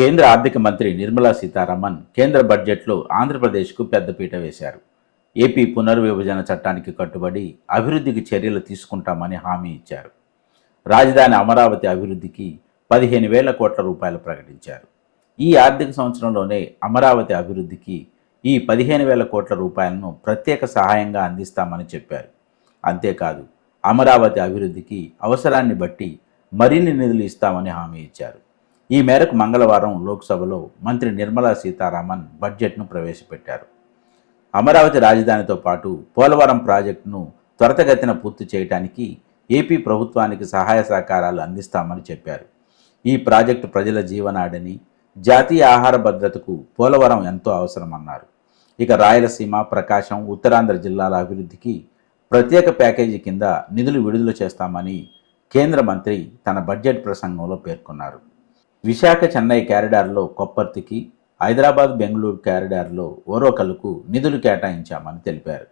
కేంద్ర ఆర్థిక మంత్రి నిర్మలా సీతారామన్ కేంద్ర బడ్జెట్లో ఆంధ్రప్రదేశ్కు పెద్దపీట వేశారు. ఏపీ పునర్విభజన చట్టానికి కట్టుబడి అభివృద్ధికి చర్యలు తీసుకుంటామని హామీ ఇచ్చారు. రాజధాని అమరావతి అభివృద్ధికి పదిహేను వేల కోట్ల రూపాయలు ప్రకటించారు. ఈ ఆర్థిక సంవత్సరంలోనే అమరావతి అభివృద్ధికి ఈ పదిహేను వేల కోట్ల రూపాయలను ప్రత్యేక సహాయంగా అందిస్తామని చెప్పారు. అంతేకాదు అమరావతి అభివృద్ధికి అవసరాన్ని బట్టి మరిన్ని నిధులు ఇస్తామని హామీ ఇచ్చారు. ఈ మేరకు మంగళవారం లోక్సభలో మంత్రి నిర్మలా సీతారామన్ బడ్జెట్ను ప్రవేశపెట్టారు. అమరావతి రాజధానితో పాటు పోలవరం ప్రాజెక్టును త్వరతగతిన పూర్తి చేయడానికి ఏపీ ప్రభుత్వానికి సహాయ సహకారాలు అందిస్తామని చెప్పారు. ఈ ప్రాజెక్టు ప్రజల జీవనాడిని జాతీయ ఆహార భద్రతకు పోలవరం ఎంతో అవసరమన్నారు. ఇక రాయలసీమ ప్రకాశం ఉత్తరాంధ్ర జిల్లాల అభివృద్ధికి ప్రత్యేక ప్యాకేజీ కింద నిధులు విడుదల చేస్తామని కేంద్ర మంత్రి తన బడ్జెట్ ప్రసంగంలో పేర్కొన్నారు. విశాఖ చెన్నై క్యారిడార్లో కొప్పర్తికి హైదరాబాద్ బెంగళూరు క్యారిడార్లో ఓరోకలకు నిధులు కేటాయించామని తెలిపారు.